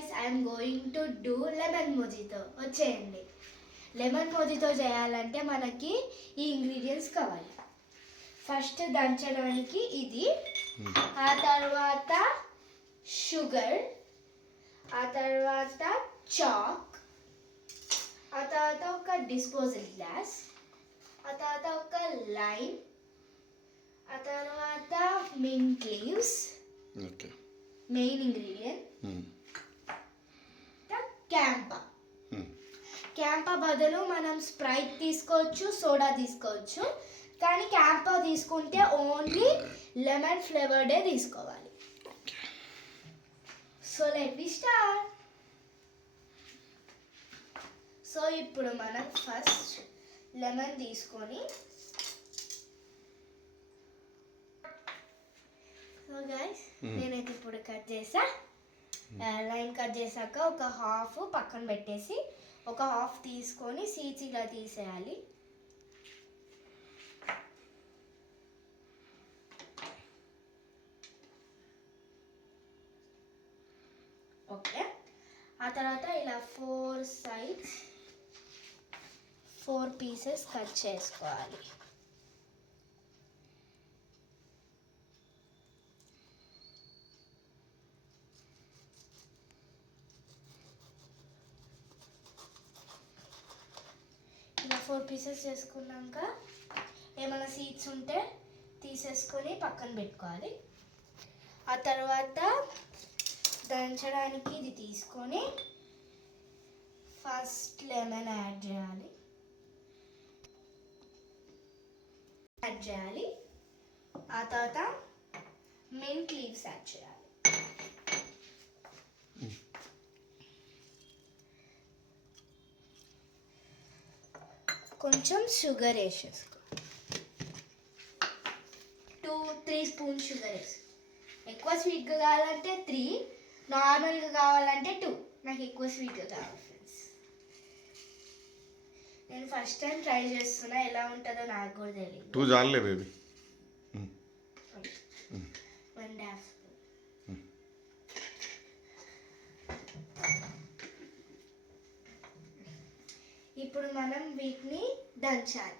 guys, I am going to do lemon mojito. వచ్చేయండి. Lemon మోజితో చేయాలంటే మనకి ఈ ఇంగ్రీడియంట్స్ కావాలి. ఫస్ట్ దంచడానికి ఇది, ఆ తర్వాత షుగర్, ఆ తర్వాత చాక్, ఆ తర్వాత ఒక డిస్పోజల్ గ్లాస్, ఆ తర్వాత ఒక లైమ్, ఆ తర్వాత mint leaves, main ingredient CAMPA బదులు మనం స్ప్రైట్ తీసుకోవచ్చు, సోడా తీసుకోవచ్చు, కానీ క్యాంపా తీసుకుంటే ఓన్లీ లెమన్ ఫ్లేవర్డే తీసుకోవాలి. So let me start. So ఇప్పుడు మనం ఫస్ట్ లెమన్ తీసుకొని, సో గైస్ నేనైతే ఇప్పుడు కట్ చేసా. లైన్ కట్ చేశాక ఒక హాఫ్ పక్కన పెట్టేసి ఒక హాఫ్ తీసుకొని సీడ్స్ ఇలా తీసేయాలి. ఓకే, ఆ తర్వాత ఇలా 4 sides 4 pieces కట్ చేసుకోవాలి. ఇలా 4 pieces చేసుకున్నాక ఏమైనా సీడ్స్ ఉంటే తీసేసుకొని పక్కన పెట్టుకోవాలి. ఆ తర్వాత దంచడానికి ఇది తీసుకొని ఫస్ట్ లెమన్ యాడ్ చేయాలి. ఆ తర్వాత మింట్ లీవ్స్ యాడ్ చేయాలి. కొంచెం షుగర్ వేసేసుకో, 2-3 స్పూన్స్ షుగర్ వేసి. ఎక్కువ స్వీట్గా కావాలంటే 3, నార్మల్గా కావాలంటే 2. నాకు ఎక్కువ స్వీట్గా కావాలి ఫ్రెండ్స్. నేను ఫస్ట్ టైం ట్రై చేస్తున్నా, ఎలా ఉంటుందో నాకు కూడా తెలియదు. 2 చాలే బేబీ. 1.5 స్పూన్. ఇప్పుడు మనం వీటిని దంచాలి.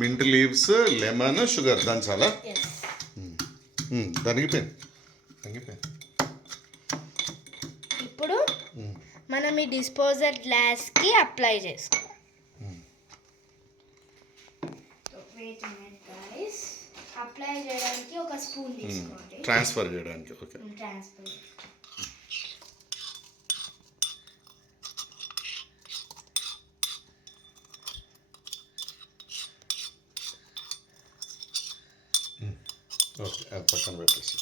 మింట్ లీవ్స్, లెమన్, షుగర్ దంచాలా? దానికిపోయింది. ఇప్పుడు మనం ఈ డిస్పోజల్ గ్లాస్కి అప్లై చేసుకోవాలి. అప్లై చేయడానికి ఒక స్పూన్ తీసుకోండి. ట్రాన్స్ఫర్ చేయడానికి. Okay, transfer. ఓకే, అది పక్కన పెట్టేసి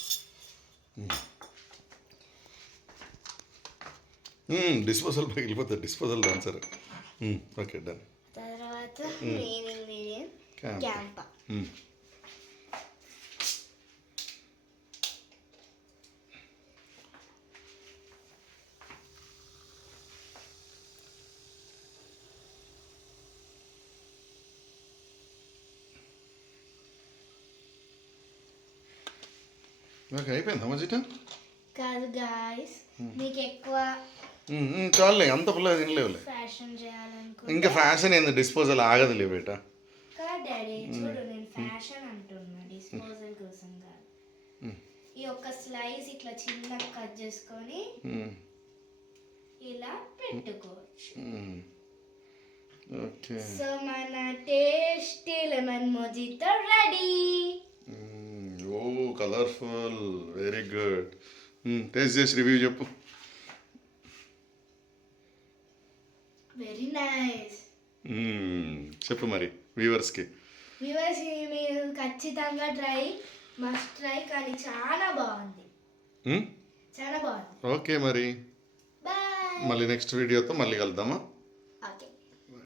డిస్పోజల్ పగిలిపోతుంది. Disposal dancer. Okay, done. తర్వాత మెయిన్ ఇంగ్రీడియంట్ క్యాంపా. ఓకే, అయిపోయిందా మజిట? కాదు గాయస్, మీకు ఎక్కువ చాలే, అంత పుల్లగా తినలేవులే. ఫ్యాషన్ చేయాలనుకో. ఇంకా ఫ్యాషన్ ఏంది, డిస్పోజల్ ఆగదులే బేట. కాదు డాడీ, చూడు నేను ఫ్యాషన్ అంటున్నా, డిస్పోజల్ కోసం కాదు. ఈ ఒక్క స్లైస్ ఇట్లా చిన్నగా కట్ చేసుకొని ఇలా పెట్టుకోవచ్చు. ఓకే, సో మన టేస్టీ లెమన్ మోజితో రెడీ. ఓ కలర్ఫుల్, వెరీ గుడ్. టేస్ట్ చేసి రివ్యూ చెప్పు. Very nice. చెప్పు మరి వ్యూవర్స్కి. మీరు ఖచ్చితంగా మస్ట్ ట్రై. కానీ చాలా బాగుంది, చాలా బాగుంది. ఓకే మరి, బాయ్. మళ్ళీ నెక్స్ట్ వీడియోతో మళ్ళీ కలుద్దామా?